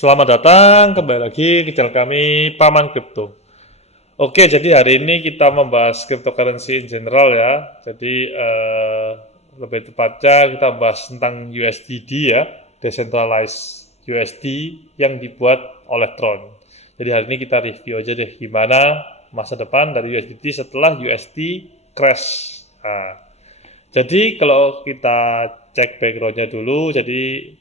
Selamat datang kembali lagi ke channel kami Paman Crypto. Oke, jadi hari ini kita membahas cryptocurrency in general ya. Jadi lebih tepatnya kita bahas tentang USDD ya, decentralized USD yang dibuat oleh Tron. Jadi hari ini kita review aja deh gimana masa depan dari USDT setelah USD crash. Nah, jadi kalau kita cek backgroundnya dulu, jadi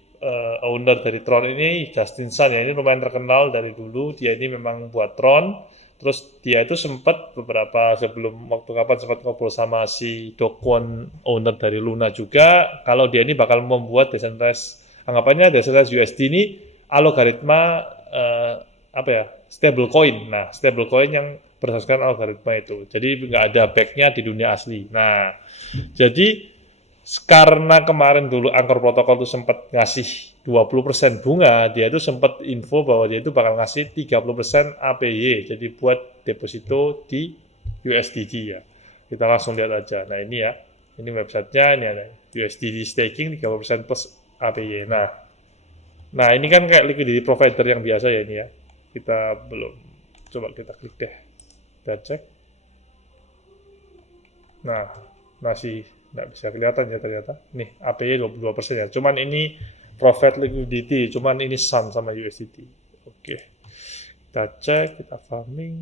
owner dari Tron ini Justin Sun ya, ini lumayan terkenal dari dulu. Dia ini memang buat Tron. Terus dia itu sempat beberapa sebelum waktu kapan sempat ngobrol sama si Do Kwon, owner dari Luna juga, kalau dia ini bakal membuat decentralized, anggapannya decentralized USD ini algoritma apa ya, stable coin. Nah, stable coin yang berdasarkan algoritma itu. Jadi nggak ada backnya di dunia asli. Nah, jadi karena kemarin dulu Anchor Protocol itu sempat ngasih 20% bunga, dia itu sempat info bahwa dia itu bakal ngasih 30% APY, jadi buat deposito di USDT ya. Kita langsung lihat aja. Nah ini ya, ini websitenya, ini ada USDT staking 30% plus APY. Nah ini kan kayak liquidity provider yang biasa ya ini ya. Kita belum, coba kita klik deh, kita cek. Nah, masih nggak bisa kelihatan ya ternyata. Nih, APY 22% ya. Cuman ini profit liquidity, cuman ini Sun sama USDT. Oke. Kita cek, kita farming,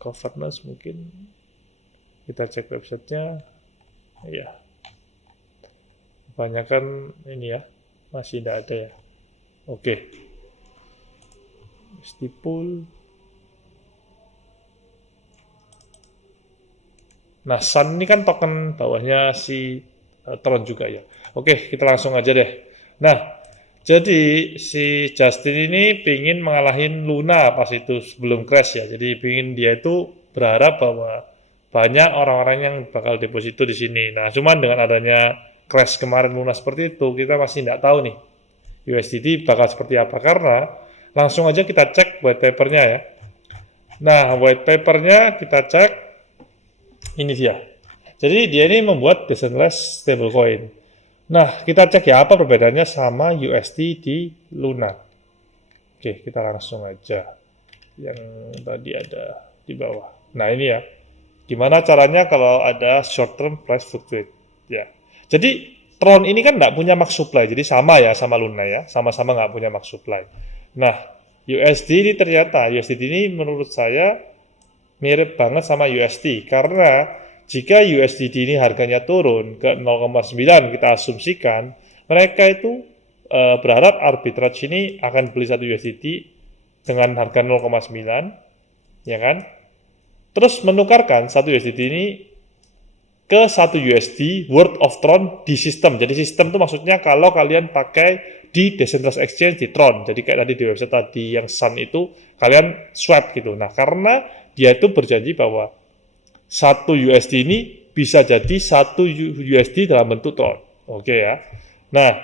governance mungkin. Kita cek websitenya. Iya. Kebanyakan ini ya, masih tidak ada ya. Oke. USD pool. Nah, Sun ini kan token bawahnya si Tron juga ya. Oke, kita langsung aja deh. Nah, jadi si Justin ini pingin mengalahin Luna pas itu sebelum crash ya. Jadi pingin dia itu berharap bahwa banyak orang-orang yang bakal deposito di sini. Nah, cuman dengan adanya crash kemarin Luna seperti itu, kita masih tidak tahu nih USDT bakal seperti apa. Karena langsung aja kita cek white papernya ya. Nah, white papernya kita cek. Ini dia. Jadi dia ini membuat decentralized stablecoin. Nah, kita cek ya apa perbedaannya sama USD di Luna. Oke, kita langsung aja. Yang tadi ada di bawah. Nah, ini ya. Gimana caranya kalau ada short term price fluctuate. Ya. Jadi Tron ini kan nggak punya max supply. Jadi sama ya sama Luna ya. Sama-sama nggak punya max supply. Nah, USD ini ternyata, USD ini menurut saya mirip banget sama USD, karena jika USDT ini harganya turun ke 0,9, kita asumsikan mereka itu berharap arbitrage ini akan beli satu USDT dengan harga 0,9, ya kan? Terus menukarkan satu USDT ini ke satu USD worth of Tron di sistem. Jadi sistem itu maksudnya kalau kalian pakai di decentralized exchange di Tron. Jadi kayak tadi di website tadi yang Sun itu kalian swap gitu. Nah, karena dia itu berjanji bahwa satu USD ini bisa jadi satu USD dalam bentuk Tron. Oke ya. Nah,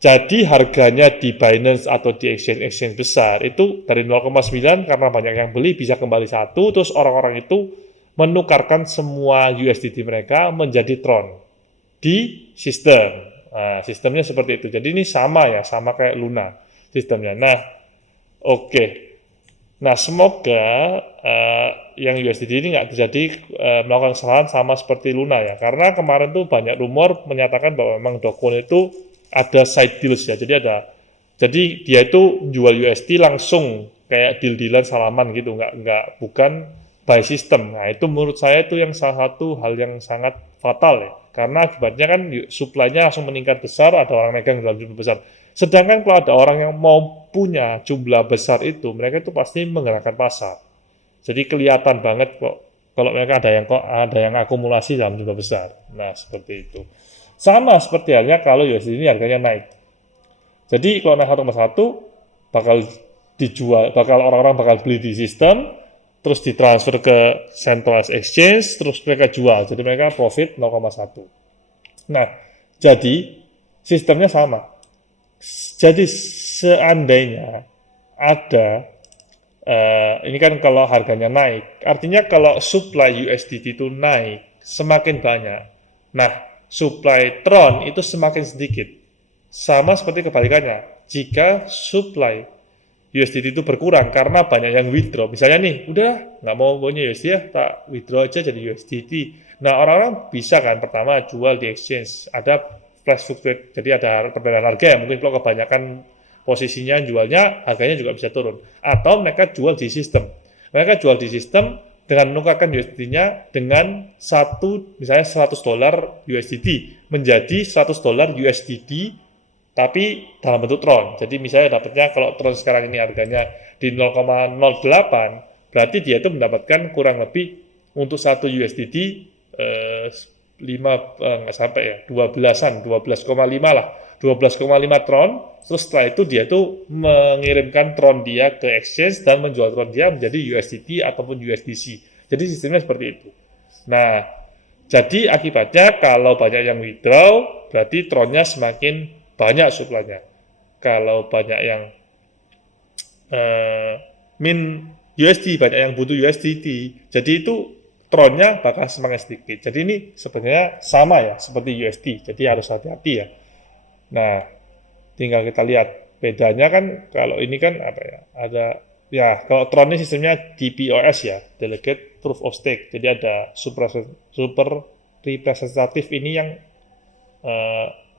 jadi harganya di Binance atau di exchange besar itu dari 0,9 karena banyak yang beli bisa kembali satu, terus orang-orang itu menukarkan semua USDT mereka menjadi Tron di sistem. Nah, sistemnya seperti itu. Jadi ini sama ya, sama kayak Luna sistemnya. Nah, oke. Nah, semoga yang USDT ini nggak terjadi melakukan kesalahan sama seperti Luna ya. Karena kemarin tuh banyak rumor menyatakan bahwa memang Do Kwon itu ada side deals ya. Jadi dia itu jual USD langsung kayak deal-dealan salaman gitu, bukan by system. Nah, itu menurut saya itu yang salah satu hal yang sangat fatal ya. Karena akibatnya kan supply-nya langsung meningkat besar, ada orang megang dalam jumlah besar. Sedangkan kalau ada orang yang mau punya jumlah besar itu, mereka itu pasti menggerakkan pasar. Jadi kelihatan banget kok kalau mereka ada yang akumulasi dalam jumlah besar. Nah, seperti itu. Sama seperti halnya kalau USD ini harganya naik. Jadi kalau naik 1,1 bakal dijual, orang-orang bakal beli di sistem, terus ditransfer ke centralized exchange, terus mereka jual. Jadi mereka profit 0,1. Nah, jadi sistemnya sama. Jadi seandainya ada, ini kan kalau harganya naik, artinya kalau supply USDT itu naik, semakin banyak. Nah, supply Tron itu semakin sedikit. Sama seperti kebalikannya. jika supply USDT itu berkurang karena banyak yang withdraw. Misalnya nih, udah nggak mau punya USD ya, tak withdraw aja jadi USDT. Nah, orang-orang bisa kan pertama jual di exchange, ada flash fluctuate, jadi ada perbedaan harga ya. Mungkin kalau kebanyakan posisinya jualnya, harganya juga bisa turun. Atau mereka jual di sistem. Mereka jual di sistem dengan menukarkan USDT-nya dengan misalnya $100 USDT menjadi $100 USDT tapi dalam bentuk Tron. Jadi misalnya dapatnya kalau Tron sekarang ini harganya di 0,08, berarti dia itu mendapatkan kurang lebih untuk 1 USDT 5 nggak sampai ya, 12-an, 12,5 lah. 12,5 Tron, terus setelah itu dia tuh mengirimkan Tron dia ke exchange dan menjual Tron dia menjadi USDT ataupun USDC. Jadi sistemnya seperti itu. Nah, jadi akibatnya kalau banyak yang withdraw, berarti Tronnya semakin banyak supply-nya. Kalau banyak yang min USD, banyak yang butuh USDT, jadi itu Tronnya bakal semakin sedikit. Jadi ini sebenarnya sama ya, seperti USD, jadi harus hati-hati ya. Nah, tinggal kita lihat bedanya kan kalau ini kan apa ya? Ada ya kalau Tron ini sistemnya DPoS ya, Delegate Proof of Stake. Jadi ada super representatif ini yang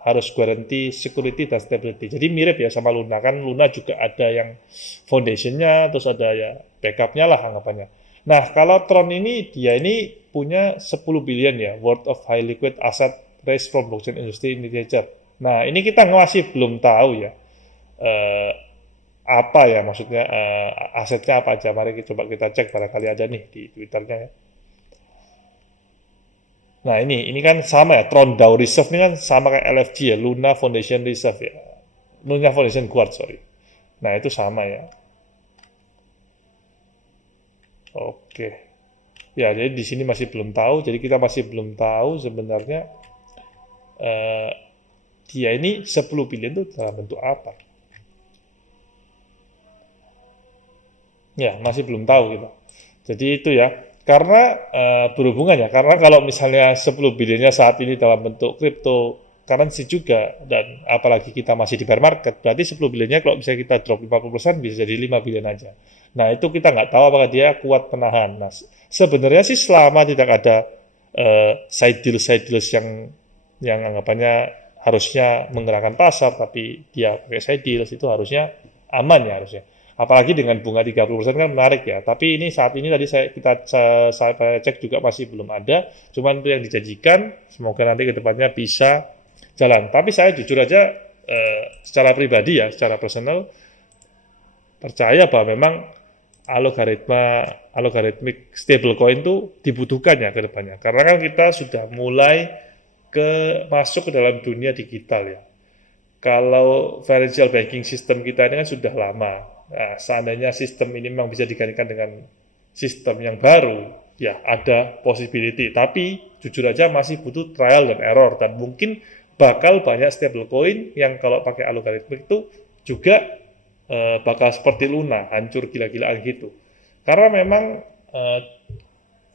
harus guarantee security dan stability. Jadi mirip ya sama Luna, kan Luna juga ada yang foundationnya, terus ada ya backupnya lah anggapannya. Nah, kalau Tron ini dia ini punya 10 billion ya worth of high liquid asset raised from blockchain industry in literature. Nah, ini kita masih belum tahu ya apa ya maksudnya asetnya apa aja. Mari coba kita cek, barangkali ada nih di Twitternya ya. Nah, ini kan sama ya, Tron DAO Reserve ini kan sama kayak LFG ya, Luna Foundation Reserve ya. Luna Foundation Guard, sorry. Nah, itu sama ya. Oke. Ya, jadi di sini masih belum tahu, jadi kita masih belum tahu sebenarnya dia ini 10 billion itu dalam bentuk apa. Ya, masih belum tahu gitu. Jadi itu ya, karena berhubungan ya, karena kalau misalnya 10 billion-nya saat ini dalam bentuk cryptocurrency juga, dan apalagi kita masih di bear market, berarti 10 billion-nya kalau bisa kita drop 50% bisa jadi 5 billion aja. Nah, itu kita nggak tahu apakah dia kuat menahan. Nah, sebenarnya sih selama tidak ada side deals yang anggapannya harusnya menggerakkan pasar, tapi dia pakai side deals, itu harusnya aman ya harusnya. Apalagi dengan bunga 30% kan menarik ya. Tapi ini saat ini tadi saya cek juga masih belum ada. Cuman itu yang dijanjikan, semoga nanti ke depannya bisa jalan. Tapi saya jujur aja secara pribadi ya, secara personal percaya bahwa memang algoritmik stablecoin itu dibutuhkan ya ke depannya. Karena kan kita sudah mulai masuk ke dalam dunia digital ya. Kalau financial banking system kita ini kan sudah lama. Nah, seandainya sistem ini memang bisa digantikan dengan sistem yang baru, ya ada possibility. Tapi jujur aja masih butuh trial dan error, dan mungkin bakal banyak stablecoin yang kalau pakai algoritmik itu juga bakal seperti Luna, hancur gila-gilaan gitu. Karena memang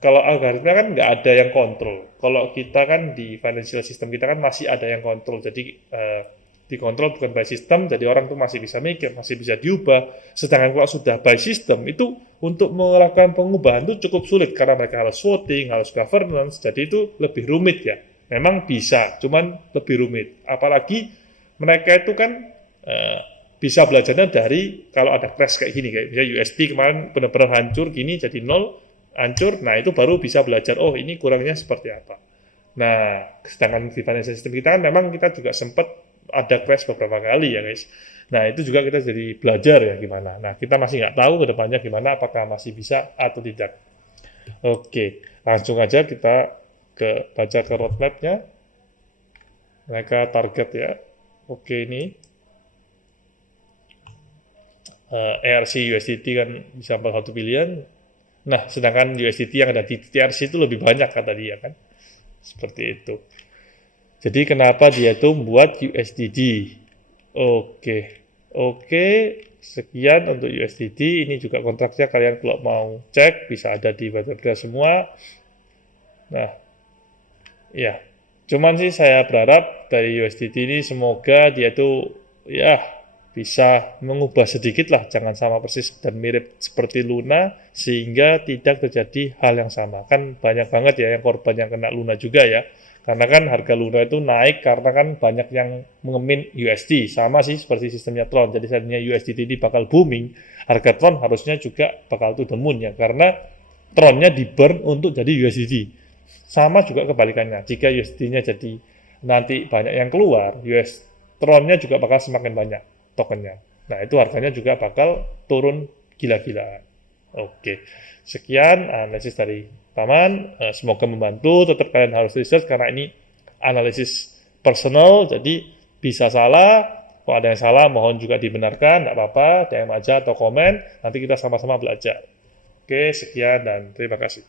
kalau algoritma kan nggak ada yang kontrol. Kalau kita kan di financial system kita kan masih ada yang kontrol. Jadi dikontrol bukan by system, jadi orang tuh masih bisa mikir, masih bisa diubah. Sedangkan kalau sudah by system, itu untuk melakukan pengubahan itu cukup sulit, karena mereka harus voting, harus governance, jadi itu lebih rumit ya. Memang bisa, cuman lebih rumit. Apalagi mereka itu kan bisa belajarnya dari kalau ada crash kayak gini, kayak misalnya USD kemarin benar-benar hancur, gini jadi nol, hancur, nah itu baru bisa belajar, oh ini kurangnya seperti apa. Nah, sedangkan di financial system kita kan memang kita juga sempat ada crash beberapa kali ya guys. Nah itu juga kita jadi belajar ya gimana. Nah kita masih nggak tahu ke depannya gimana, apakah masih bisa atau tidak. Oke, langsung aja kita baca ke roadmapnya. Mereka target ya. Oke, ini ERC USDT kan bisa 41 billion. Nah sedangkan USDT yang ada di TRC itu lebih banyak kata dia kan. Seperti itu. Jadi kenapa dia itu membuat USDD? Oke, sekian untuk USDD. Ini juga kontraknya, kalian kalau mau cek bisa ada di Bada semua. Nah, ya, cuman sih saya berharap dari USDD ini semoga dia itu ya bisa mengubah sedikit lah, jangan sama persis dan mirip seperti Luna, sehingga tidak terjadi hal yang sama. Kan banyak banget ya yang korban yang kena Luna juga ya, karena kan harga Luna itu naik karena kan banyak yang mengemin USD, sama sih seperti sistemnya Tron. Jadi seandainya USDT ini bakal booming, harga Tron harusnya juga bakal to the moon ya, karena Tronnya di burn untuk jadi USDT. Sama juga kebalikannya, jika USD-nya jadi nanti banyak yang keluar, Tron-nya juga bakal semakin banyak tokennya. Nah, itu harganya juga bakal turun gila-gilaan. Oke, sekian analisis dari Paman. Semoga membantu. Tetap kalian harus research karena ini analisis personal, jadi bisa salah. Kalau ada yang salah, mohon juga dibenarkan. Tidak apa-apa, DM aja atau komen. Nanti kita sama-sama belajar. Oke, sekian dan terima kasih.